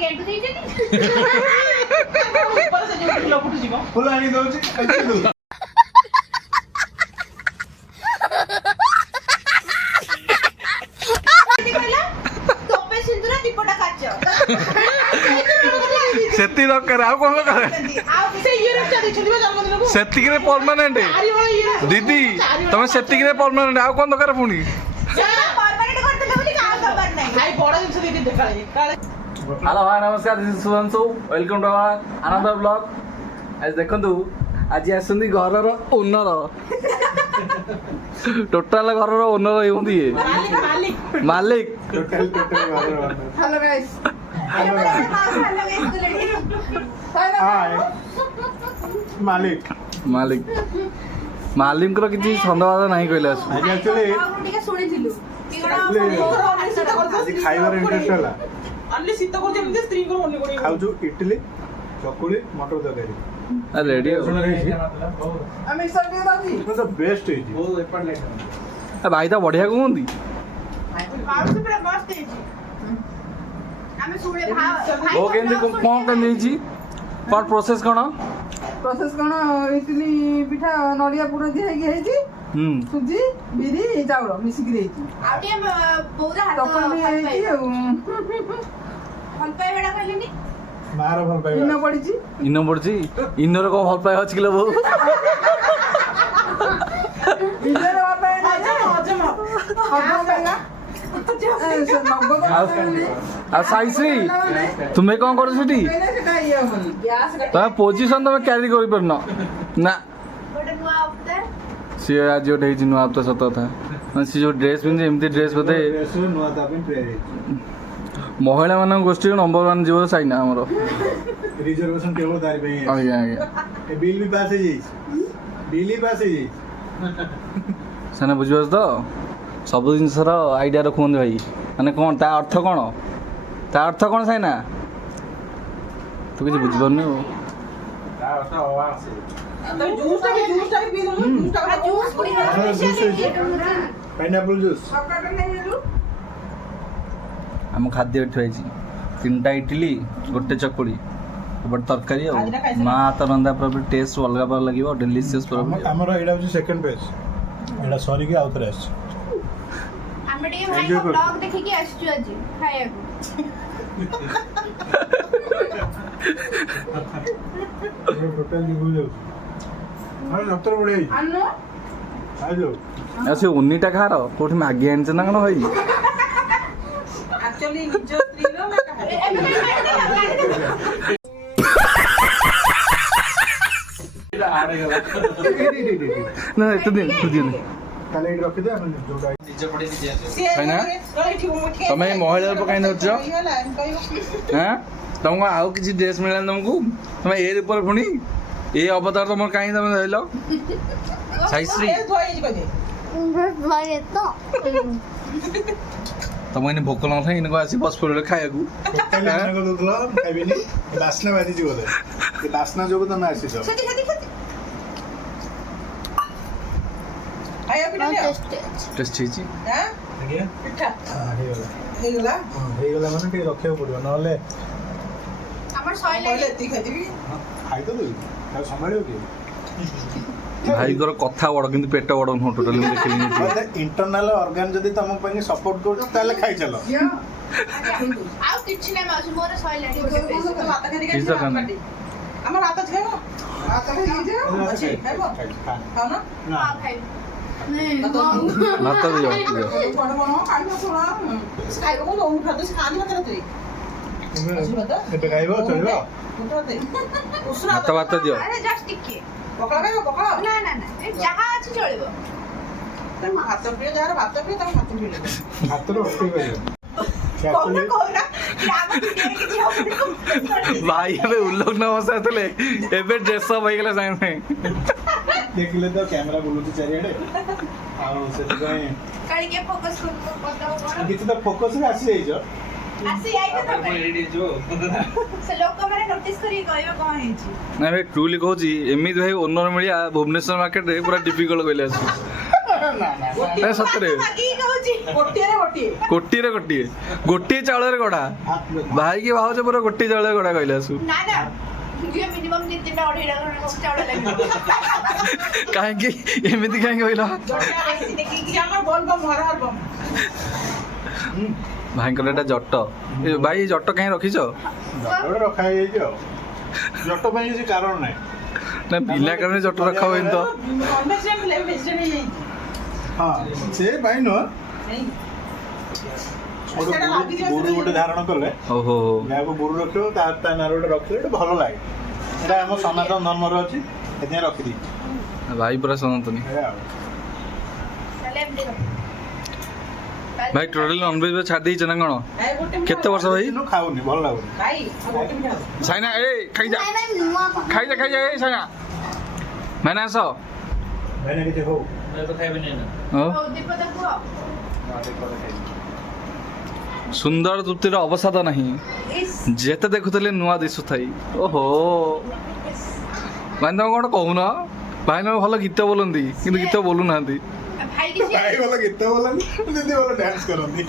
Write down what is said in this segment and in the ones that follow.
गेंटू देई जे ऊपर से जो फूल फुट जीव फूल आनी दउची तोपे सिंदूर दीपटा काच सेती दरकार आउ कोन दरकार से इयर स्टार्ट छलिबा जन्मदिन को सेती के परमानेंट दीदी तुम सेती के परमानेंट आउ कोन दरकार पुनी परमानेंट करते बोली का खबर नहीं भाई बड़ जिंस दीदी देखाले काले हेलो हाय नमस्कार this is Sudhanshu welcome to our another blog आज देखंतु आज आसंदी घरर ओनर टोटल घरर ओनर होंदी मालिक मालिक मालिक टोटल हेलो गाइस हाय मालिक मालिक मालिक रो किछि संदेह नाही कहले आसु आज एक्चुअली ଟିକେ ଶୁଣିଥିଲୁ आज खाइबार इंटरेस्ट होला अन्ली सीता को जेमते स्त्री को मने कोनी खाउछु इडली चकुली मटर तरकारी रेडी हम सब के दादी तो बेस्ट है जी भाई तो बढ़िया कहंदी बाबू से पूरा मस्त है जी ଆମେ ଶୁଣେ ଭାଇ ओ केंदी कोन केंदी जी पर प्रोसेस कोन प्रोसेस कौन इडली पिठा नड़िया पूरा दिखाई है सुजी बिरी चाउल मिसिक ଆଉ ଟିକେ ବୋଉର ହାତ चकुल भी है ଭଲ ପାଇବାଟା କହିଲେନି मार भल इन पाइबा पड़ी इन पड़ची इनर को भल पाए अछि किलो बहु इधर वाला हजम हजम पेगा आ साईश्री तुम्हें कौन करो सेठी तो पोजीशन तुम कैरी कर परन ना ଗୋଟେ ନୂଆ ଅବତାର सी आज जो ढेई नुआ तो सत था सी जो ड्रेस पिंधे एमती ड्रेस बोधे नुआ तापिन प्रेरी महिला मान गोष्ठी नंबर 1 जीव साइना हमर रिजर्वेशन टेबल दारी पे आज्ञा आज्ञा ए बिल भी पास है जी बिल ही पास है जी सेना बुझिबस तो सब जिनसर आइडिया रखुन भाई माने कौन ता अर्थ कौन साइना तू किछ बुझ परनु जूस टा भी पी दो जूस टा ଜୁସ୍ ପୁଣି पाइनएप्पल जूस हम खाद्य ठुआई तीनटा इडली गोटे चकुड़ी बट तरकारी माँ हाथ रंधा पूरा टेस्ट अलग प्रकार लगे डेलीशियस हमर एडा होची सेकंड पेज एडा सॉरी के आउथरे आछ ଆମେ ଟିକେ ଭାଇଙ୍କ ବ୍ଲଗ ଦେଖିକି ଆସିଛୁ ଆଜି ଖାଇବାକୁ टोटल दी भूल जाऊ हां डॉक्टर बड़े अन्नो आ जाओ से उन्नीटा खार कोठी मागी आनছে ना कण भाई एक्चुअली निज स्त्री रो ना कहे ना इतने दिन खुदी काले इड रखि दे हम जोडा भाइना तमे महिला पकाइ नछ हां तुमको आउ किसी ड्रेस मिला तुमको तुम ए ऊपर पुणी ए अवतार तुम कहीं तुम धरल साईश्री तुम इन भोक न था इनको आसी बस फुल खाया को टोटल को दोतला खाइबेनी बासना बाजी जी बोले ये बासना जोगो तमे आसी छ आया पिटा लिया टेस्ट छी हां आगे पिटा हे गला माने के रखियो पड़ियो नले ଆମର ଶଇଲା पहले ती खाइबी खाइ तो दे का संभालियो के भाई गोर कथा बड़ किंतु पेट बड़ न टोटली मैं देखली मतलब इंटरनल ऑर्गन जदी तम पे सपोर्ट कर ताले खाइ चलो ଆଉ କିଛି ନାହିଁ ମାଉସୀ ମୋର ଶଇଲା हाथ खाली पिज्जा खाना। हमर हाथ खाइबो हाथ में लीजिए अच्छी खाइबो खाओ ना ना ଆଉ ଖାଇବି भात दियो बड़ बड़ खाइबो थोड़ा खाइबो को लोग खाते से खानी मत रहते एते खाइबो चलिबो उसना भात दियो ଆରେ ଜଷ୍ଟ ଟିକେ पकड़ा खाइबो पकड़ा ନା ନା ନା ଯାହା ଅଛି ଚଳିବ हाथ पे यार हाथ पे तम हाथ पे हाथ रो रखि गयो कौन कोना राम के किछि हो भाई अबे उल्लोक न बसा थले एबे ड्रेस अप हो गेला साइड में देखले तो कैमरा बुलुची चारियाडे आ से भाई କାଲି କେ ଫୋକସ୍ କରିଦବ କଣ किछि तो फोकस रे आसी जाइजो ଆସି ଯାଇଛ ତମେ ସେ ଲୋକମାନେ ନୋଟିସ୍ କରି କହିବେ କଣ ହେଇଛି ना भाई ट्रूली कहूँ एमती भाई ओनर मिलिया भुवनेश्वर मार्केट रे पूरा डिफिकल्ट कहले आसी ଏ ସତରେ ମାଗିକି କହୁଛି ଗୋଟିଏରେ ଗୋଟିଏ ଗୋଟିଏରେ ଗୋଟିଏ ଗୋଟିଏ ଚାଉଳରେ ଗଢ଼ା ଭାଇକି ଭାଉଜ ପୁରା ଗୋଟିଏ ଚାଉଳରେ ଗଢ଼ା କହିଲେ ଆସୁ ନା ନା ଯିଏ ମିନିମମ୍ 2-3ଟା 2.5 ଚାଉଳ ଲାଗିବ କାହିଁକି ଏମିତି କାହିଁକି କହିଲ ଦେଖିକି ଆମର ବୋଲ ବମ୍ ହର ହର ବମ୍ ଭାଇଙ୍କର ଏଟା ଜଟ ଏ ଭାଇ ଜଟ କାହିଁ ରଖିଛ ଗୋଟେ ରଖା ହେଇଯାଇଛି ଆଉ ଜଟ ପାଇଁ କିଛି କାରଣ ନାହିଁ ନା ପିଲା କାରଣ ଜଟ ରଖା ହୁଏନି ତ ହଁ ସେ ପାଇଁ ନୁହଁ ଗୋଟେ ଗୁରୁ ଗୋଟେ ଧାରଣ କଲେ ଓହୋ ଯାହାକୁ ଗୁରୁ ରଖିବ ତା ନାଁରେ ଗୋଟେ ରଖିଲେ ଗୋଟେ ଭଲ ଲାଗେ ଏଇଟା ଆମ ସନାତନ ଧର୍ମର ଅଛି ସେଥିପାଇଁ ରଖିଦେଇଛି ଭାଇ ପୁରା ଶୁଣନ୍ତୁନି ଏଇଆ ଆଉ ତାହେଲେ ଏମିତି କର। ଭାଇ ଟୋଟାଲି ନନଭେଜ ଛାଡ଼ି ଦେଇଛ ନା କ'ଣ କେତେ ବର୍ଷ ଭାଇ କିନ୍ତୁ ଖାଉନି ଭଲ ଲାଗୁନି ସାଇନା ଏ ଖାଇଯା ଖାଇଯା ଖାଇଯା ଏ ସାଇନା ଭାଇନା ଆସ ଭାଇନା କିଛି ହଉ ହଉ। ହଉ ଦୀପଦ କୁହ ସୁନ୍ଦର ତୃପ୍ତିର ଅବସାଦ ନାହିଁ ଇସ୍ ଯେତେ ଦେଖୁଥିଲେ ନୂଆ ଦିଶୁଥାଇ ଓହୋ ଭାଇ ତମେ କ'ଣ କହୁନ ଭାଇ ତମେ ଭଲ ଗୀତ ବୋଲନ୍ତି କିନ୍ତୁ ଗୀତ ବୋଲୁନାହାନ୍ତି ଭାଇ କିଛି ଭାଇ ଭଲ ଗୀତ ବୋଲନ୍ତି ଦିଦି ଭଲ ଡ୍ୟାନ୍ସ କରନ୍ତି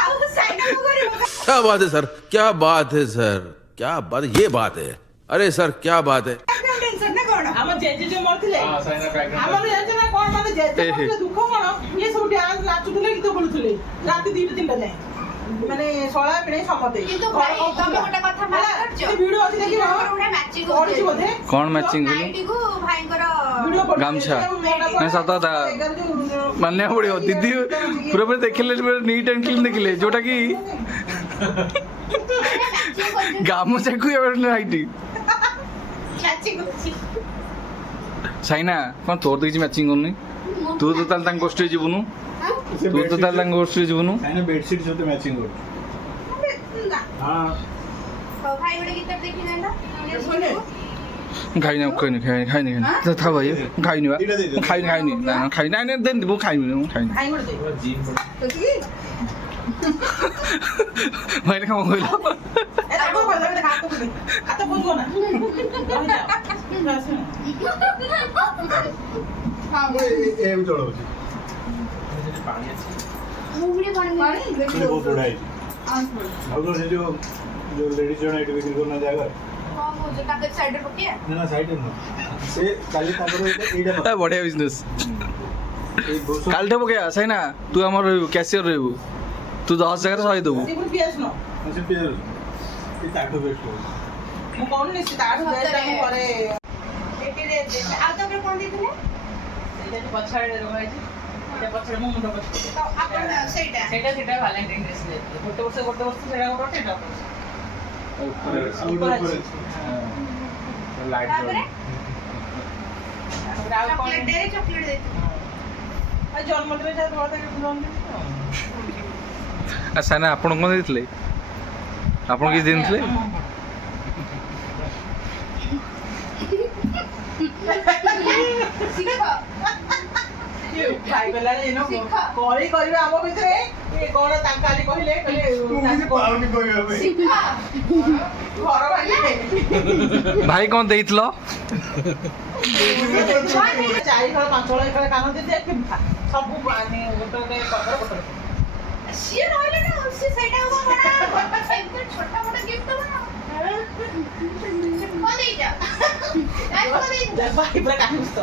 ଆଉ ସାଇନାକୁ କରିବ क्या बात है सर क्या बात है सर क्या बात ये बात है अरे सर क्या बात है ଟେନସନ୍ ନା କ'ଣ ଆମ ଜେଜେ ଯୋଉ ମରିଥିଲେ ଆମର ଜାଣିଛ ନା କଣ ମାନେ ଜେଜେ ମରିଥିଲେ ଦୁଃଖ କଣ ଇଏ ସବୁ ଡ୍ୟାନ୍ସ ନାଚୁଥିଲେ ଗୀତ ବୋଲୁଥିଲେ ରାତି 2-3ଟା ଯାଏ ମାନେ ଶଳା ପିଣେ ସମସ୍ତେ କିନ୍ତୁ ଭାଇ ତମେ ଗୋଟେ କଥା ମାର୍କ କରିଛ ଭିଡିଓ ଅଛି ଦେଖିବ ଗୋଟେ ମ୍ୟାଚିଂ ପଡିଛି ବୋଧେ କ'ଣ ମ୍ୟାଚିଂ କଲୁ ନାଇଟିକୁ ଭାଇଙ୍କର ଭିଡିଓ ଗାମଛା ନାଇଁ ସତ କଥା ମାନିବାକୁ ପଡ଼ିବ ଦିଦି ପୁରା ଦେଖିଲେ ନିଟ୍ ଆଣ୍ଡ କ୍ଲିନ୍ ଦେଖିଲେ ଯୋଉଟା କି ଗାମୁଛାକୁ ହାଇଟି ମ୍ୟାଚିଂ କରୁଛି ସାଇନା କ'ଣ ତୋର ତ କିଛି ମ୍ୟାଚିଂ କରୁନି ତୁ ତ ତାହେଲେ ତାଙ୍କ ଗୋଷ୍ଠୀରେ ଯିବୁନୁ ସେ ତୁ ତ ତାହେଲେ ତାଙ୍କ ଗୋଷ୍ଠୀରେ ଯିବୁନୁ କାହିଁକି ବେଡସିଟ୍ ସହିତ ମ୍ୟାଚିଂ କରୁଛି ହଁ ହଉ ଭାଇ ଗୋଟେ ଗୀତ ଦେଖି ନା ଖାଇନି ଖାଇନି ଥା ଭାଇ ଖାଇନି ବା ଖାଇନି ଖାଇନି ନାଇଁ ଦେନି ମୁଁ ଖାଇବିନି ମୁଁ ଖାଇନି ଭାଇ ଗୋଟେ ସେତିକି ଭାଇନା କ'ଣ କହିଲ ଏ ତାକୁ କହିଲା ଗୋଟେ ହାତ ପୋଛିବ ନା ହଁ ଏବେ ଚଳଉଛି ମୁଁ ଗୋଟେ ପାଣି କିନ୍ତୁ ବହୁତ ବଢ଼ିଆ ହେଇଛି ଆଉ ସେ ଯୋଉ ଲେଡିଜ୍ ଜଣ ଏଠି ବିକ୍ରି କରୁନା ଜାଗାରେ କଣ କହୁଛ ତାଙ୍କ ସାଇଡରେ ପକେଇବା ନା ସାଇଡରେ ନୁହଁ ସେ କାଲି ତାଙ୍କର ଏଇଟା ଏ ବଢ଼ିଆ ବିଜନେସ୍ ଏଇ ଭୂଷ କାଲିଠୁ ପକେଇବା ସାଇନା ତୁ ଆମର ରହିବୁ କ୍ୟାସିୟର ରହିବୁ ତୁ 10 ଜାଗାରେ 100 ଦେବୁ ସେ ପୁଣି ପିଆଜ ନୁହଁ ସେ ପିଆଜ ଏ ତାଠୁ ବେଷ୍ଟ ହଉଛି ମୁଁ କହୁନି ସେ ତାଠୁ ବେଷ୍ଟ ଆମ ଘରେ ଆଉ ତାପରେ କଣ ଦେଇଥିଲେ ସେଇଟା ପଛଆଡ଼େ ରହିଛି ସେଇଟା ପଛରେ ମୋ ମୁଣ୍ଡ ପଛରେ ତ ଆପଣ ସେଇଟା ସେଇଟା ଭାଲେଣ୍ଟାଇନ୍ ଡ୍ରେସ୍ ଗୋଟେ ବର୍ଷ ସେଇଟା ଗୋଟେ ଏଇଟା ତାପରେ ଆଉ କଣ ଚକଲେଟ ଡେ ଚକଲେଟ ଦେଇଥିଲେ ଆଉ ଜନ୍ମଦିନ ଯାହା ଘର ସାଇନା ଆପଣ କ'ଣ ଦେଇଥିଲେ ଆପଣ କିଛି ଦେଇନଥିଲେ ଶିଖ ଭାଇ ଗଲାବେଳେ ଏଇନ କଳି କରିବେ ଆମ ଭିତରେ ଏ କଣ ତାଙ୍କ କାଲି କହିଲେ ପାଉନି କହିବା ପାଇଁ ଶିଖ ଘର ଭାଙ୍ଗିବେ ଭାଇ କ'ଣ ଦେଇଥିଲ 4 ଘର 5 ଘର ଏକାଳେ କାମ ଦେଇତେ ସବୁ ମାନେ ଗୋଟେ ପତ୍ର ପତ୍ର ସିଏ ରହିଲେ ନା ସିଏ ସେଇଟା କଣ ଏମିତି ଛୋଟ ମୋଟ ଗିଫ୍ଟ ଦବ ନା କଣ ଦେଇଛ କଣ ଦେଇଛ ଭାଇ ପୁରା କାହିଁସ୍ତ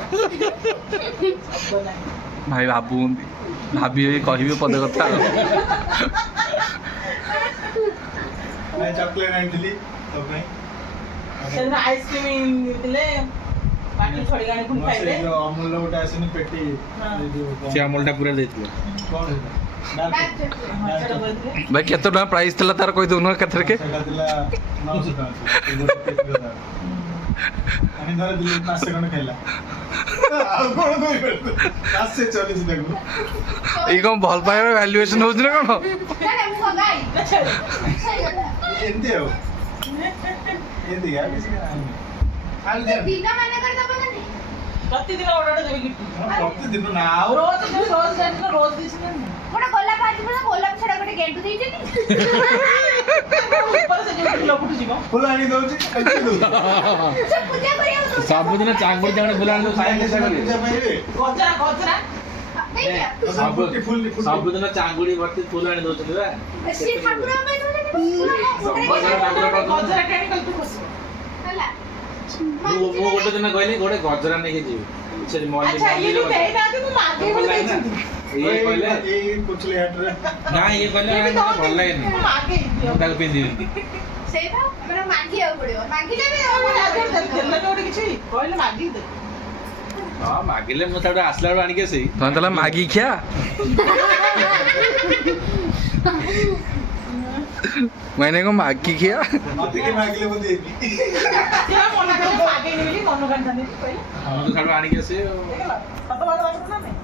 ଭାଇ ଭାବୁଛନ୍ତି ଭାବିବେ କହିବେ ପଦେ କଥା ଆଉ ନାଇଁ ଚକଲେଟ୍ ଆଣିଥିଲି ତୋ ପାଇଁ ସେଦିନ ଆଇସ୍କ୍ରିମ୍ ଦେଇଥିଲେ ବାକି ଛଡି ଗାଣି ପୁଣି ଖାଇଲେ ସେ ଯୋଉ ଅମୁଲର ଗୋଟେ ଆସିନି ପେଟି ସେ ଅମୁଲଟା ପୁରା ଦେଇଥିଲେ କଣ ସେଇଟା ଭାଇ କେତେ ଟଙ୍କା ପ୍ରାଇସ୍ ଥିଲା ତାର କହିଦେଉନୁ ଏକାଥରେ ସେଟା ଥିଲା 900 ଟଙ୍କା ଗୋଟେ ପେଟିର ଦାମ ଆମେ ଧର ଦିଲ୍ଲୀ ମାସେ ଖଣ୍ଡେ ଖାଇଲା ଆଉ କଣ କହିପାରିବୁ ମାସେ ଚାଲିଛି ତାକୁ ଏଇ କ'ଣ ଭଲ ପାଇବା ଭ୍ୟାଲୁଏସନ୍ ହେଉଛି ନା କ'ଣ ମୁଁ କଣ ଗାଇ ଏମିତି ଆଉ ଏମିତି ଗା କିଛି ନାହିଁ ଖାଲି ଦିନ ମାନଙ୍କରେ ଦବ ନା ନାଇଁ ପ୍ରତିଦିନ ଗୋଟେ ଦେବି ଗିଫ୍ଟ ପ୍ରତିଦିନ ନା ଆଉ ରୋଜ ଯାଇଥିଲ ରୋଜ ଦେଇଛି ନା ଗୋଟେ ଗୋଲାପ ଆଜି ପୁରା ଗୋଲାପ ଛଡା ଗୋଟେ ଗେଣ୍ଡୁ ଦେଇଛନ୍ତି ଉପରେ ସେ ଯୋଉ ଫୁଲ ଫୁଟିଯିବ। ଫୁଲ ଆଣି ଦଉଛି ଏମିତି ଦଉଛି। ସେ ପୂଜା କରିବାକୁ ଦଉଛୁ। ସବୁଦିନ ଚାଙ୍ଗୁଡ଼ି ଚାଙ୍ଗୁଡ଼ି ବୁଲାଣି ପୂଜା ପାଇବେ ଗଜରା ଗଜରା ହେଇଯା। ସବୁଦିନ ଚାଙ୍ଗୁଡ଼ି ଭର୍ତ୍ତି ଫୁଲ ଆଣି ଦଉଛନ୍ତି ବା। ସିଏ ଠାକୁରଙ୍କ ପାଇଁ ଦଉଛନ୍ତି। ଗଜରା ଟାଣି କଲ ତୁ ବସିବ। ହେଲା। ମୁଁ ଗୋଟେ ଦିନ କହିଲି ଗୋଟେ ଗଜରା ନେଇକି ଯିବି ସେ ମଲ୍ଲି ଆଚ୍ଛା ଇଏ ବି ଦେଇନାହାନ୍ତି ମୁଁ ମାଗେ ବୋଲି ଦେଇଛନ୍ତି। ଇଏ କହିଲେ ଏଇ କୁଚଲି ହାଟରେ ନା ଇଏ କହିଲେ ଇଏ ବି ମତେ ଭଲ ଲାଗେନି ମୁଁ ମାଗେ ମୁଁ ତାକୁ ପିନ୍ଧିବି ସେଇଟା ମାନେ ମାଗିବାକୁ ପଡିବ। ମାଗିଲେ ବି ଦେଲେ ଗୋଟେ କିଛି କହିଲେ ମାଗିକି ଦେ। ହଁ ମାଗିଲେ ମୁଁ ତାଠୁ ଆସିଲା ବେଳୁ ଆଣିକି ଆସି ତମେ ତାହେଲେ ମାଗି ଖିଆ ମାନେ କଣ ମାଗି ଖିଆ ମତେ କି ମାଗିଲେ ମୁଁ ଦେବି। ସିଏ ମନା କଲେ ମାଗେନି ବୋଲି ମନ କାଢିଥାନ୍ତି କହିଲେ। ମୁଁ ତ ତାଠୁ ଆଣିକି ଆସି ଦେଖିଲ ସତ କଥା ଲାଗୁଛି ନା ନାଇଁ?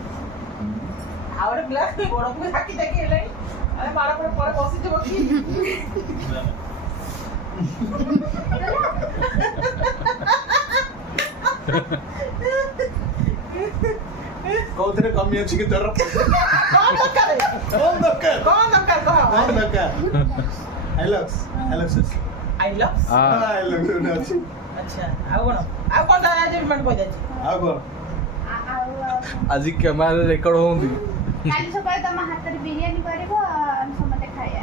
ଆଉ ଗୋଟେ ଗ୍ଲାସ ଗୋଡକୁ ଥାକି ଥାକି ହେଲାଣି। ଆରେ ମାଡ଼ ପରେ ବସିଯିବ କି? କୋଉଥିରେ କମି ଅଛି କି ତୋର? କଣ ଦରକାର? କଣ ଦରକାର? କଣ ଦରକାର କହ? କଣ ଦରକାର? ଆଇଲକ୍ସ ଅଛି। ଆଇଲକ୍ସ ଆଇଲକ୍ସ ଗୋଟେ ଅଛି। ଆଚ୍ଛା ଆଉ କଣ ତାର ଆଜି ମାନେ କହିଯାଇଛି? ଆଉ କଣ? ଆଉ ଆଜି କ୍ୟାମେରାରେ ରେକର୍ଡ ହଉନ୍ତି କାଲି ସକାଳେ ତମ ହାତରେ ବିରିୟାନୀ କରିବ ଆମେ ସମସ୍ତେ ଖାଇବା।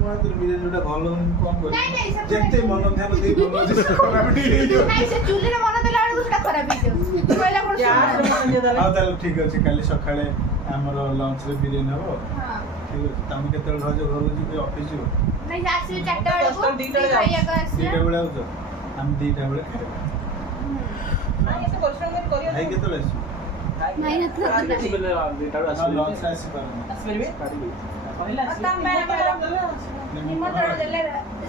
ମୋ ହାତରେ ବିରିୟାନୀ ଯୋଉଟା ଭଲ ହଉନି କଣ ନାଇଁ, ନାଇଁ, କରିବି? ସେପଟେ- ଯେତେ ମନ ଧ୍ୟାନ ଦେଇ ବନଉଛି ସେ ଖରାପ ଟିକେ ହେଇଯିବ। ନାଇଁ ସେ ଚୁଲିରେ ମନ ଦେଲା ବେଳକୁ ସେଟା ଖରାପ ହେଇଯାଉଛି। କହିଲା କଣ ଗ୍ୟାସରେ ଶୁଣ। ମନେ ଦେଇଦେଲେ। ଆଉ ତାହେଲେ ଠିକ ଅଛି କାଲି ସକାଳେ ଆମର ଲଞ୍ଚରେ ବିରିୟାନୀ ହବ। ହଁ। ଠିକ ଅଛି ତମେ କେତେବେଳେ ଭାଉଜ ଘରକୁ ଯିବେ ଅଫିସ ଯିବ? ନାଇଁ ଆସିବେ 4ଟା ବେଳକୁ ଦିଟା ବେଳେ ଖାଇବାକୁ ଆସିବେ। 2ଟା ବେଳେ ଆଉଛ? ଆମେ 2ଟା ବେଳେ ଖାଇବା। ନାଇଁ ଏତେ ପରିଶ୍ରମ କରି କରିବା ଭାଇ କେତେବେଳେ ଆସିବ? ନାଇଁ ହାତରେ ଲଞ୍ଚରେ ଆସିପାରୁନି। ଆସିପାରିବେ? କହିଲା ଆଉ ତମ ପାଇଁ ନିମନ୍ତ୍ରଣ ଦେଲେ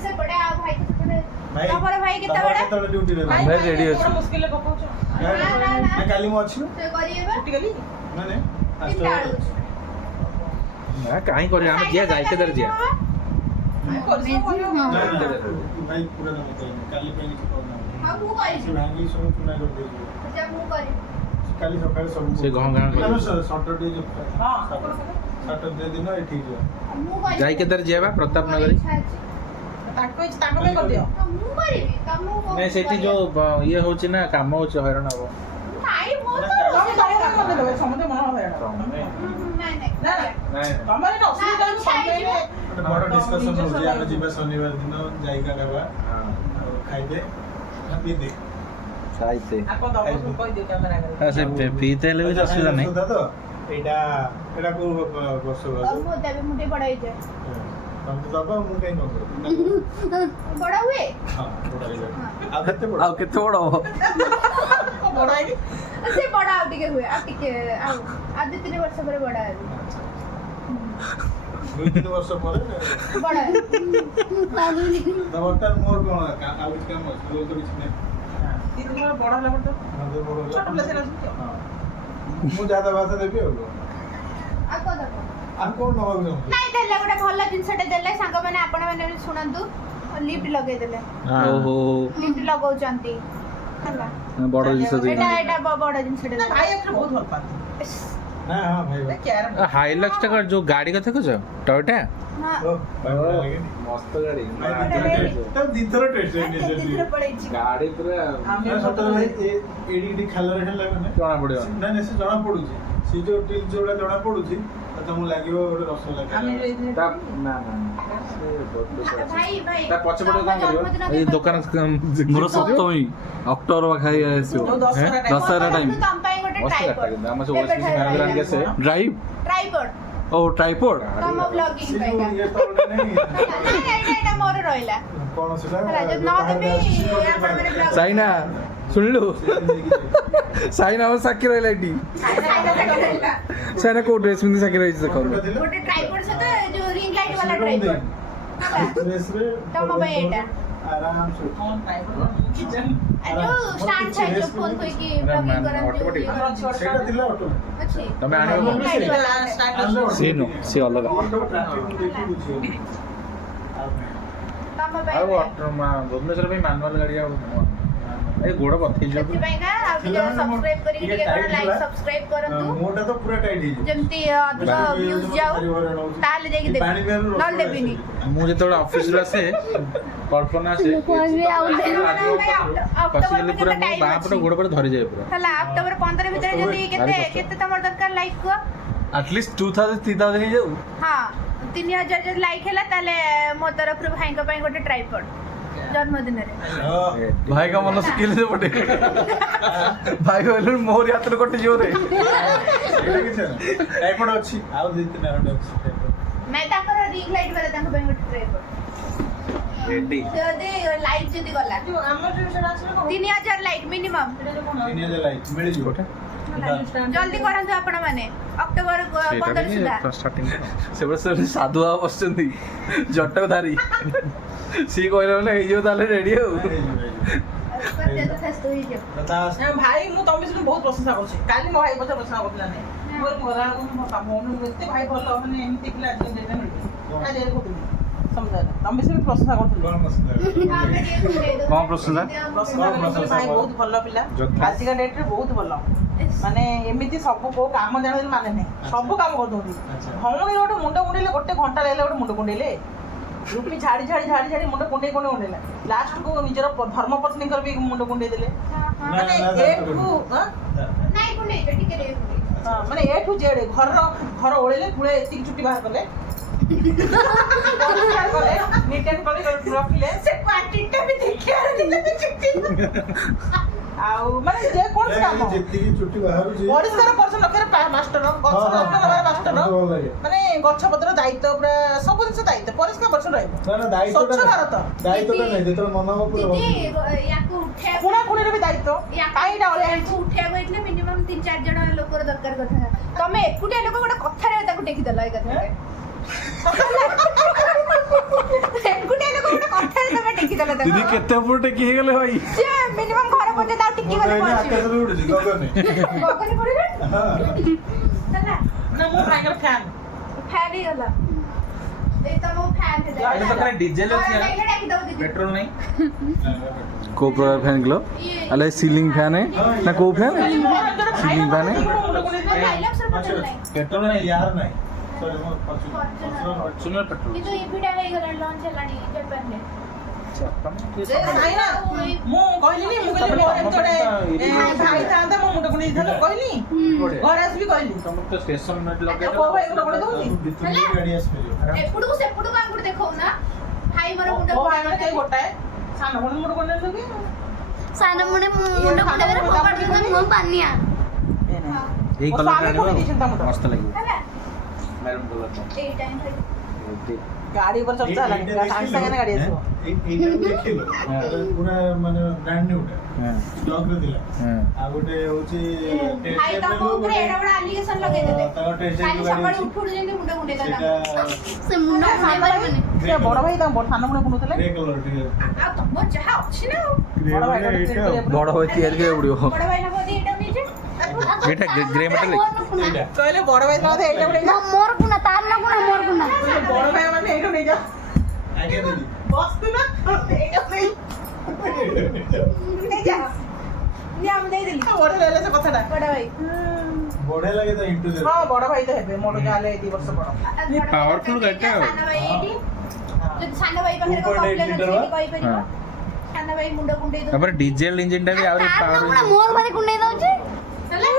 ସେପଟେ ଆଉ ଭାଇ ସେପଟେ ଭାଇ ତମର ଭାଇ କେତେବେଳେ? କେତେବେଳେ ଡ୍ୟୁଟି ରେ? ଭାଇ ଭାଇ ready ଅଛି। ମୁସ୍କିଲରେ ପକଉଛ। ନା, ନା, ନା। କାଲି ମୁଁ ଅଛି ସେ କରିବେ ବା ଛୁଟି ଗଲି? ମାନେ 3ଟା ବେଳକୁ। କାହିଁ କରିବା ଆମେ ଯିବା ଯାଇତେ ଯିବା ପରିଶ୍ରମ କରିବ। ଭାଇ ପୁରା କାମ କରିନି କାଲି ପାଇଁ କିଛି କରୁନାହାନ୍ତି ହଁ ମୁଁ କରିବି। ଭାଙ୍ଗି ସବୁ ଚୁନା କରିଦେଇଯିବ ପୂଜା ମୁଁ କରିବି। କାଲି ସକାଳେ ସବୁ ସେ ଘଁ ଘାଁ କରିବ। ସଟରଡେ ଯୋଉ ହଁ। ସଟରଡେ ଦିନ ଏଠିକି ଯିବା ମୁଁ କରିବି। ଯାଇ କେତେରେ ଯିବା ବା ପ୍ରତାପ ମୋର ନଗରୀ ଇଚ୍ଛା ଅଛି। ତାଙ୍କ ପାଇଁ କରିଦିଅ। ହଁ, ମୁଁ କରିବି ତମକୁ ନାଇଁ ସେଠି ଯୋଉ ଇଏ ହଉଛି ନା କାମ ହଉଛି ହଇରାଣ ହବ ନାଇଁ ମୋ ତ ତମେ ମନ ଦେବ ସମସ୍ତେ ମନ ହଇରାଣ। ନାଇଁ ନାଇଁ ନା ନା ନାଇଁ ତମର ଏଇଟା ଅସୁବିଧା ନା, ସମୟ ଗୋଟେ ବଡ ଡିସ୍କସନ ହଉଛି ଆମେ ଯିବା ଶନିବାର ଦିନ ଯାଇକା ନେବା ଆଉ ଖାଇଦେ ପିଇଦେ ଖାଇତେ ଆପଣ ଦବ କହିଦିଅ କ୍ୟାମେରା ଆଗରେ। ସେ ପିଇତେ ହେଲେ ବି ଅସୁବିଧା ନାହିଁ ସୁଧା ତ ଏଇଟା କୋଉ ବର୍ଷ ଆଉ ମୁଁ ଦେବି ମୁଁ ଟିକେ ବଡ ହେଇଯାଏ। ତମେ ତ ଦବ ମୁଁ କାଇଁ କଣ କରିବି ବଡ ହୁଏ ହଁ ବଡ ହେଇଯାଉ ଆଉ କେତେ ବଡ ଆଉ କେତେ ବଡ ହବ ବଡ ହେଇନି। ସେ ବଡ ଆଉ ଟିକେ ହୁଏ ଆଉ ଟିକେ ଆଉ 2-3 ବର୍ଷ ପରେ ବଡ ହେବି। 2-3 ବର୍ଷ ପରେ ବଡ ହେବି। ବର୍ତ୍ତମାନ ମୋର କଣ ଆଉ କିଛି କାମ ଅଛି ମୋର ତ କିଛି ନାହିଁ ଦିଦି ମୋର ବଡ ହେଲା ପରେ ତ ମୋତେ ବଡ ହେଲା। ଛୋଟ ପିଲା ସିନା ଅଛନ୍ତି। ହଁ। ମୁଁ ଯାହା ଦେବା କଥା ଦେବି ଆଉ କଣ? ଆଉ କଣ ଦବ? ଆଉ କଣ ନବାକୁ ଚାହୁଁଛୁ? ନାଇଁ ଦେଲେ ଗୋଟେ ଭଲ ଜିନିଷଟେ ଦେଲେ ସାଙ୍ଗମାନେ ଆପଣମାନେ ବି ଶୁଣନ୍ତୁ ଲିଫ୍ଟ ଲଗେଇଦେଲେ ଓହୋ ଲିଫ୍ଟ ଲଗଉଛନ୍ତି ହେଲା ବଡ ଜିନିଷ ଏଇଟା ବଡ ଜିନିଷଟେ ନା ଦେଲେ। ଭାଇ ଏଥିରେ ବହୁତ ଭଲ ପାଆନ୍ତି। ନା ହଁ ଭାଇ ଭାଇ କେୟାର ହାଇଲକ୍ସ ଟା ଯୋଉ ଗାଡି କଥା କହୁଛ ଟୟୋଟା ହଁ। ଓ ଭାଇ ବଢିଆ ଲାଗେନି? ମସ୍ତ ଗାଡି ଭାଇ ଦିଥର ଟେଷ୍ଟ ଦିଥର ପଳେଇଛି। ଗାଡି ପୁରା ଆମେ ସତରେ ଭାଇ ଏଡିକି ଖାଲରେ ହେଲା ମାନେ ଜଣା ପଡିବ ନାଇଁ ନାଇଁ ସେ ଜଣା ପଡୁଛି ସେ ଯୋଉ ଟିଲ୍ ଯୋଉଟା ଜଣା ପଡୁଛି ତମକୁ ଲାଗିବ ଗୋଟେ ରସଗୋଲା ଆମେ ଖାଇଲା ଯୋଉ ଏଇଥିରେ ତା ନା ନା ସେ ବଡ ଭାଇ ଭାଇ ତା ପଛପଟେ ତମ କଣ କରିବ ଜନ୍ମଦିନ ଏଇ କେବେ? ଦୋକାନ ମୋର ସପ୍ତମୀ ଅକ୍ଟୋବର ପାଖାପାଖି ଆସିବ ଯୋଉ ଦଶହରା time। ଦଶହରା ମୋ ଟାଇମ୍ ଜନ୍ମଦିନ ତମ ପାଇଁ ଗୋଟେ ମସ୍ତ ଟ୍ରାଇପଡ୍ ଗାଡିଟା ଆମର ସବୁ ଓଏସପି ମ୍ୟାନେଜର ଆଣିକି ଆସେ ଡ୍ରାଇଭ୍ ଟ୍ରାଇପଡ୍ ଓ ଟ୍ରାଇପୋଡ୍ ତମ ବ୍ଲଗିଂ ସେ ପାଇଁକା ଯୋଉ ଇଏ ତଳଟା ନାହିଁ ଏଇଟା ମୋର ରହିଲା କଣ ସେଟା ହେଲା ଯଦି ନ ଦେବି ଆପଣମାନେ ବ୍ଲଗ୍ ସାଇନା ଶୁଣିଲୁ ସାଇନା ଆମ ସାକ୍ଷୀ ରହିଲା ଏଠି ସାଇନା କୋଉ ଡ୍ରେସ୍ ପିନ୍ଧି ସାକ୍ଷୀ ରହିଛି ଦେଖ ଗୋଟେ ଟ୍ରାଇପଡ୍ ସହିତ ଯୋଉ ରିଙ୍ଗ ଲାଇଟ୍ ବାଲା ଟ୍ରାଇପଡ୍ ତମ ପାଇଁ ଏଇଟା ଆରାମ ସେ କଣ ଟାଇପ କିଚେନ ଯୋଉ ଷ୍ଟାଣ୍ଡ ଥାଏ ଯୋଉ ଫୋନ ଥୋଇକି ବ୍ଲଗିଂ କରନ୍ତି automatic। ଆମର ଅଛି ସେଇଟା ଥିଲା ଅଟୋମେଟିକ୍ ଅଛି ତମେ ଆଣିବ ring light ବାଲା। ସେ ନୁହଁ ସେ ଅଲଗା ତମ ପାଇଁ ଆଉ ଭୁବନେଶ୍ୱର ପାଇଁ ମାନୁଆଲ ଗାଡି ଆଉ ନୁହଁ ଏ ଗୋଡ଼ ପଥେଇ ଯିବ ସେଥିପାଇଁକା ଆଉ ଟିକେ ସବସ୍କ୍ରାଇବ କରିକି ଟିକେ କଣ ଲାଇକ୍ ସବସ୍କ୍ରାଇବ କରନ୍ତୁ ମୋଟା ତ ପୁରା ଟାଇଟ୍ ହେଇଯିବ ଯେମିତି ଅଧିକ ଭ୍ୟୁଜ ଯାଉ ତାହେଲେ ଯାଇକି ଦେବି ନହେଲେ ଦେବିନି ମୁଁ ଯେତେବେଳେ ଅଫିସରୁ ଆସେ କଳ୍ପନା ଆସେ ପଶିଗଲେ ପୁରା ମୋ ବାଁ ପଟ ଗୋଡ଼ ପଟେ ଧରିଯାଏ ପୁରା ହେଲା ଅକ୍ଟୋବର 15 ଭିତରେ ଯଦି କେତେ ତମର ଦରକାର ଲାଇକ୍ କୁହ ଆଟଲିଷ୍ଟ 2000 3000 ହେଇଯାଉ। ହଁ 3000 ଯଦି ଲାଇକ୍ ହେଲା ତାହେଲେ ମୋ ତରଫରୁ ଭାଇଙ୍କ ପାଇଁ ଗୋଟେ ଟ୍ରାଇପଡ୍ ଜନ୍ମଦିନରେ ଭାଇ का मन ଶିଖିଲେ ସେପଟେ ଭାଇ କହିଲେ ମୋରି ହାତରେ କଟି ଯିବ ରେ ଟାଇପଡ୍ ଅଛି ଆଉ 2-3 ଆଉଟ ଅଛି ନାଇଁ ତାଙ୍କର ରିଙ୍ଗ ଲାଇଟ୍ ବାଲା ତାଙ୍କ ପାଇଁ ଗୋଟେ ଟ୍ରାଇପଡ୍ ରେଡି ଯଦି ଲାଇକ୍ ଯଦି ଗଲା ଯୋଉ ଆମର ଯୋଉ ସେଟା ଅଛି ନା 3000 ଲାଇକ୍ ମିନିମମ୍ ସେଟା ଯୋଉ କଣ 3000 ଲାଇକ୍ ମିଳିଯିବ ଜଲ୍ଦି କରନ୍ତୁ ଆପଣ ମାନେ ଅକ୍ଟୋବର 15 ସୁଦ୍ଧା ଷ୍ଟାର୍ଟିଂ ସେପଟେ ସେ ସାଧୁ ବାବା ବସିଛନ୍ତି ଜଟକ ଧାରି ସିଏ କହିଲେ ମାନେ ହେଇଯିବ ତାହେଲେ ରେଡି ଆଉ ଭାଇ ମୁଁ ତମ ବିଷୟରେ ବହୁତ ପ୍ରଶଂସା କରୁଛି କାଲି ମୋ ଭାଇ ପଛରେ ପ୍ରଶଂସା କରୁଥିଲା ନାଇଁ ମୁଁ ଗଲା ବେଳକୁ ମୋ ଭଉଣୀ ଏତେ ଭାଇ ଭଲ ମାନେ ଏମିତି ପିଲା ଆଜି ଯେତେ ମିଳିବ ଆଜି କହୁଥିଲି ସମୁଦାୟ ତମ ବିଷୟରେ ପ୍ରଶଂସା କରୁଥିଲି କଣ ମସ୍ତ କଣ ପ୍ରଶ୍ନ ଭାଇ ବହୁତ ଭଲ ପିଲା ଆଜିକା ଡେଟ୍ରେ ବହୁତ ଭଲ ମାନେ ଏମିତି ସବୁ କୋଉ କାମ ଜାଣିଲେ ମାନେ ନାହିଁ ସବୁ କାମ କରିଦଉଛନ୍ତି ଭଉଣୀ ଗୋଟେ ମୁଣ୍ଡ କୁଣ୍ଡେଇଲେ ଗୋଟେ ଘଣ୍ଟା ଲାଗିଲା ଗୋଟେ ମୁଣ୍ଡ କୁଣ୍ଡେଇଲେ ରୁପି ଝାଡ଼ି ମୁଣ୍ଡ କୁଣ୍ଡେଇଲା ଲାଷ୍ଟକୁ ନିଜର ଧର୍ମପତ୍ନୀଙ୍କର ବି ମୁଣ୍ଡ କୁଣ୍ଡେଇ ଦେଲେ ମାନେ ମାନେ ଏ ଠୁ ଜେଡ୍ ଘର ଓଳେଇଲେ ପୁଳେ ଏତିକି ଚୁଟି ବାହାର କଲେ ରଖିଲେ ସେ କ୍ୱାଣ୍ଟିଟିଟା ବି ଦେଖିବାର ଆଉ ମାନେ ଯେ କୌଣସି କାମ ଯେତିକି ଚୁଟି ବାହାରୁଛି ପରିଷ୍କାର ପରିଚ୍ଛନ୍ନ ରଖିବାର ମାଷ୍ଟର ଗଛ ମାଷ୍ଟର ମାନେ ଗଛ ପତ୍ର ଦାୟିତ୍ୱ ପୁରା ସବୁ ଜିନିଷ ଦାୟିତ୍ୱ ପରିଷ୍କାର ପରିଚ୍ଛନ୍ନ ରହିବ ସ୍ୱଚ୍ଛ ଭାରତ ଦାୟିତ୍ୱଟା ନାହିଁ ଯେତେବେଳେ ମନ ହବ ପୁରା ୟାକୁ ଉଠେଇବା କୁଣା କୁଣିର ବି ଦାୟିତ୍ୱ କାହିଁଟା ଅଳିଆ ହେଇଛି ଉଠେଇବାକୁ ହେଇଥିଲେ ମିନିମମ୍ 3-4 ଜଣ ଲୋକର ଦରକାର କଥା ତମେ ଏକୁଟିଆ ଲୋକ ଗୋଟେ କଥାରେ ତାକୁ ଟେକିଦେଲ ଏଇ କଥାରେ ଏକୁଟିଆ ଲୋକ ଗୋଟେ କଥାରେ ତମେ ଟେକିଦେଲ ତାକୁ ଦିଦି କେତେ ଉପର ଟେକି ହେଇଗଲେ ଭାଇ ସେ ମିନିମମ୍ ଘର ପର୍ଯ୍ୟନ୍ତ ଆଉ ଟିକି ଗଲେ ପହଞ୍ଚିବେ ଆକାଶରେ ଉଡୁଛି ଗଗନେ ଗଗନେ ପଡ଼ିବେ ହେଲା ନା ମୁଁ ଭାଇଙ୍କର ଫ୍ୟାନ୍ ଫ୍ୟାନ୍ ହେଇଗଲା ଏଇ ତ ମୋ ଫ୍ୟାନ୍ ଏଇଟା ତ ଖାଲି ଡିଜେଲ ଅଛି पेट्रोल नहीं को प्रकार फैन किलो अले सीलिंग फैन है ना को फैन सीलिंग फैन है पेट्रोल नहीं यार नहीं सॉरी मैं सुनो पेट्रोल କିନ୍ତୁ ଇଭିଟା ହେଇଗଲାଣି ଲଞ୍ଚ ହେଲାଣି ଜାପାନରେ ନାଇଁ ନା ମୁଁ କହିଲିନି ମୁଁ କହିଲି ମୋର ଏମିତି ଗୋଟେ ଭାଇ ଥାନ୍ତା ମୋ ମୁଣ୍ଡ କୁଣ୍ଡେଇ ଦେଇଥାନ୍ତା କହିଲି ଘରେ ଆସିବି କହିଲି तुम तो स्टेशन में लगे କୋଉ ଭାଇ ମୁଣ୍ଡ କୁଣ୍ଡେଇ ଦଉନି ଭିତରକୁ ଗାଡି ଆସିପାରିବ ଏପଟକୁ ସେପଟକୁ ଆଙ୍ଗୁଠି ଦେଖଉନା ଭାଇ ମୋର ମୁଣ୍ଡ ମୋ ଭାଇଙ୍କର କେହି ଗୋଟାଏ ସାନ ଭଉଣୀ ମୁଣ୍ଡ କୁଣ୍ଡେଇ ଦେବି ସାନ ମୁଣ୍ଡ ମୁଣ୍ଡ କୁଣ୍ଡେଇବାରେ ଫୋପାଡ଼ି ଦେଉଛନ୍ତି ମୋ ପାନିଆ यही ମୋ कलर ସ୍ୱାମୀ का କୁଣ୍ଡେଇ ଦେଇଛନ୍ତି ତା ମୁଣ୍ଡ मस्त लगे ହେଲା मैरून कलर का ଏଇ ଟାଇମ୍ ଗାଡି ଉପରେ ଚର୍ଚ୍ଚା ହେଲାଣି ସାଙ୍ଗେ ସାଙ୍ଗେ ଗାଡି ଆସିବ ଏଇଟା ଦେଖିଲ ପୁରା ମାନେ ବ୍ରାଣ୍ଡ ନ୍ୟୁଟା ଷ୍ଟକ୍ ରେ ଥିଲା ଆଉ ଗୋଟେ ହଉଛି ଭାଇ ତମ ଉପରେ ଏଡା ବଡ ଆଲିଗେସନ ଲଗେଇଦେଲେ ତାଙ୍କ ଟେଷ୍ଟ କାଲି ସକାଳେ ଉଠୁ ଯେମିତି ମୁଣ୍ଡ କୁଣ୍ଡେଇ ଦେଲା ସେ ମୁଣ୍ଡ କୁଣ୍ଡେଇ ପାରିବନି ସେ ବଡ ଭାଇ ତାଙ୍କ ସାନ ଭଉଣୀ କୁଣ୍ଡୁଥିଲେ ଗ୍ରେ କଲର ଟିକେ ଆଉ ତମର ଯାହା ଅଛି ନା ବଡ ଭାଇ बड़ भाई तैयारी के पड़ो ବଡ ଭାଇ ନା ବୋଧେ ଏଇଟା ନିଜେ बेटा ग्रे मेटल କହିଲେ ବଡ ଭାଇ ନହେଲେ ଏଇଟା ଗୋଟେ ମୋର କୁଣା ତାର ନା କୁଣା ମୋର କୁଣା ବଡ ଭାଇ ମାନେ ଏଇଟା ନେଇଯାଅ ଆଜ୍ଞା ଦିଦି ବସ୍ତୁ ନା ଏଇଟା ନେଇ ନେଇଯା ଆମେ ଦେଇଦେଲି ବଢିଆ ଲାଗିଲା ସେ କଥାଟା ବଡ ଭାଇ ବଢିଆ ଲାଗେ ତ ଇଣ୍ଟୁ ହଁ ବଡ ଭାଇ ତ ହେବେ ମୋର ଯାହେଲେ 2 ବର୍ଷ ବଡ powerful ଗାଡ଼ିଟା ଆଉ। ସାନ ଭାଇ ଏଇଠି ଯଦି ସାନ ଭାଇ ପାଖରେ କଣ କମ୍ପ୍ଲେନ୍ ଅଛି ଏଠି କହିପାରିବ ସାନ ଭାଇ ମୁଣ୍ଡ କୁଣ୍ଡେଇ ଦଉ ତାପରେ ଡିଜେଲ ଇଞ୍ଜିନ ଟା ବି ଆହୁରି ତାର ନା ପାୱାର କୁଣା ମୋର ଭାରି କୁଣ୍ଡେଇ ଦଉଛି ହେଲା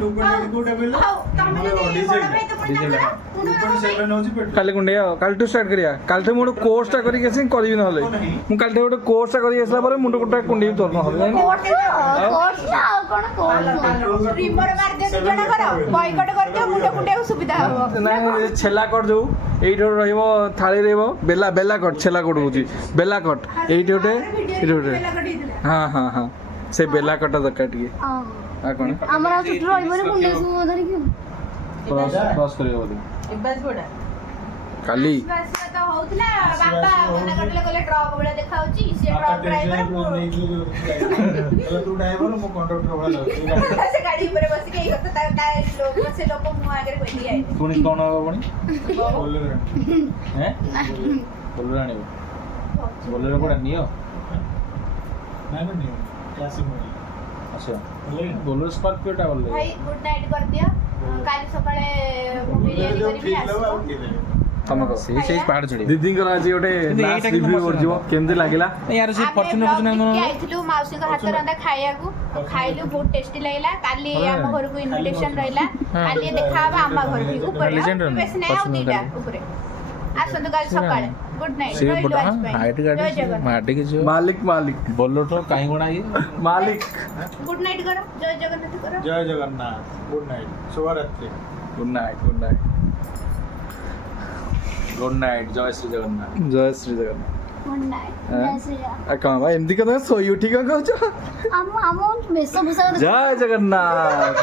କୋଉଟା କହିଲ ଆଉ ତମେ ଯଦି ବଡ ଭାଇ ତ ପୁଣି ତାଙ୍କର ମୁଣ୍ଡ 2.7 ହଉଛି ପେଟ୍ରୋଲ କାଲି କୁଣ୍ଡେଇ କାଲି ଟୁ ଷ୍ଟାର୍ଟ କରିବା କାଲିଠୁ ମୁଁ ଗୋଟେ କୋର୍ସଟା କରିକି ଆସିକି କରିବି ନହେଲେ ମୁଁ କାଲିଠୁ ଗୋଟେ କୋର୍ସଟା କରିକି ଆସିଲା ପରେ ମୁଣ୍ଡ ଗୋଟା କୁଣ୍ଡେଇ ତୋର ନହେଲେ କୋର୍ସଟା ଆଉ କଣ କୋର୍ସ ରିମର ମାରିଦିଅ ଦି ଜଣଙ୍କର ବୟକଟ କରିଦିଅ ମୁଣ୍ଡ କୁଣ୍ଡେଇବାକୁ ସୁବିଧା ହବ ନାଇଁ ଛେଲା କଟ ଯୋଉ ଏଇଠି ଗୋଟେ ରହିବ ଥାଳି ରହିବ ବେଲା କଟ ଛେଲା କଟ ହଉଛି ବେଲା କଟ ଏଇଠି ଗୋଟେ ଏଇଠି ଗୋଟେ ହଁ ହଁ ହଁ ସେ ବେଲା କଟା ଦରକାର ଟିକେ ଆଉ କଣ ଆମର ଆଉ ଛୁଟି ରହିବନି କୁଣ୍ଡେଇ ସବୁ ଧରିକି ବସ୍ କରିବ ବୋଧେ ଏବେ ଆସିବ ଏଇଟା କାଲି ଆସିବା ତ ହଉଥିଲା ବାପା ମନା କରିଥିଲେ କହିଲେ ଟ୍ରକ୍ ଭଳିଆ ଦେଖାଉଛି ସିଏ ଟ୍ରକ୍ ଡ୍ରାଇଭର ତୁ ଡ୍ରାଇଭର ମୁଁ କଣ୍ଡକ୍ଟର ଭଳିଆ ଲାଗୁଛି ସେ ଗାଡି ଉପରେ ବସିକି ଏଇ କଥା ସେ ଲୋକ ମୁଁ ଆଗରେ କହିଲି ଯାଇଥିଲି ପୁଣି କଣ ହବ ପୁଣି ବୋଲେରୋ ବୋଲେରୋ ଆଣିବ ବୋଲେରୋ କୋଉଟା ନିଅ ନାଇଁ ନା ନିଅ କ୍ଲାସିକ୍ ମଡେଲ ଆଚ୍ଛା ଭଲ ଲାଗେ ବୋଲେରୋ ସ୍କର୍ପିଓଟା ଭଲ ଲାଗେ। ଭାଇ ଗୁଡ୍ ନାଇଟ୍ କରିଦିଅ କାଲି ସକାଳେ ମୁଁ ବିରିୟାନୀ କରିବି ଆସିବ ତମେ କହ ସେଇ ସେଇ ପାହାଡ଼ ଚଢ଼ିବ। ଦିଦିଙ୍କର ଆଜି ଗୋଟେ କିନ୍ତୁ ଲାଷ୍ଟ ଏଇଟା କିନ୍ତୁ ରିଭ୍ୟୁ ମସ୍ତ କରିଯିବ ଲାଗିଲା। କେମିତି ଲାଗିଲା। ୟାର ସେ ଆମେ ଫର୍ଚୁନର vlog ଫର୍ଚୁନର ଦେଖିକି ଆଇଥିଲୁ ମାଉସୀଙ୍କ ହାତ ରନ୍ଧା ଖାଇବାକୁ ଖାଇଲୁ ବହୁତ ଟେଷ୍ଟି ଲାଗିଲା କାଲି ଆମ ଘରକୁ ଇନଭିଟେସନ ରହିଲା କାଲି ଦେଖାହବ ଆମ ଘରଠି ଉପରେ Legend ର ବେଶୀ ନାହିଁ ଆଉ Fortuner ଦିଟା ର। ଉପରେ ଆସନ୍ତୁ କାଲି ସକାଳେ ଗୁଡ୍ ନାଇଟ୍ ସେ ରହିଲୁ ବଡ଼ ଆଜି ପାଇଁ ହାଇଟ୍ ଜୟ ଗାଡ଼ି ଜଗନ୍ନାଥ ମାଟିକି ଯିବ ମାଲିକ ମାଲିକ ବୋଲେରୋ କାହିଁ ଗୁଣା ଇଏ ମାଲିକ। ଗୁଡ୍ ନାଇଟ୍ କର ଜୟ ଜଗନ୍ନାଥ କର ଜୟ ଜଗନ୍ନାଥ ଗୁଡ୍ ନାଇଟ୍ ଶୁଭରାତ୍ରି good night good night good night ଜୟ ଶ୍ରୀ ଜଗନ୍ନାଥ। ଜୟ ଶ୍ରୀ ଜଗନ୍ନାଥ। ଗୁଡ୍ ନାଇଟ୍ ଆଁ? ଜୟ ଶ୍ରୀରାମ। ଆଉ କଣ ବା ଏମିତି କଥା ଶୋଇ ଉଠି କଣ କହୁଛ? ଆମ ବେଶଭୂଷା ଜୟ ଜଗନ୍ନାଥ।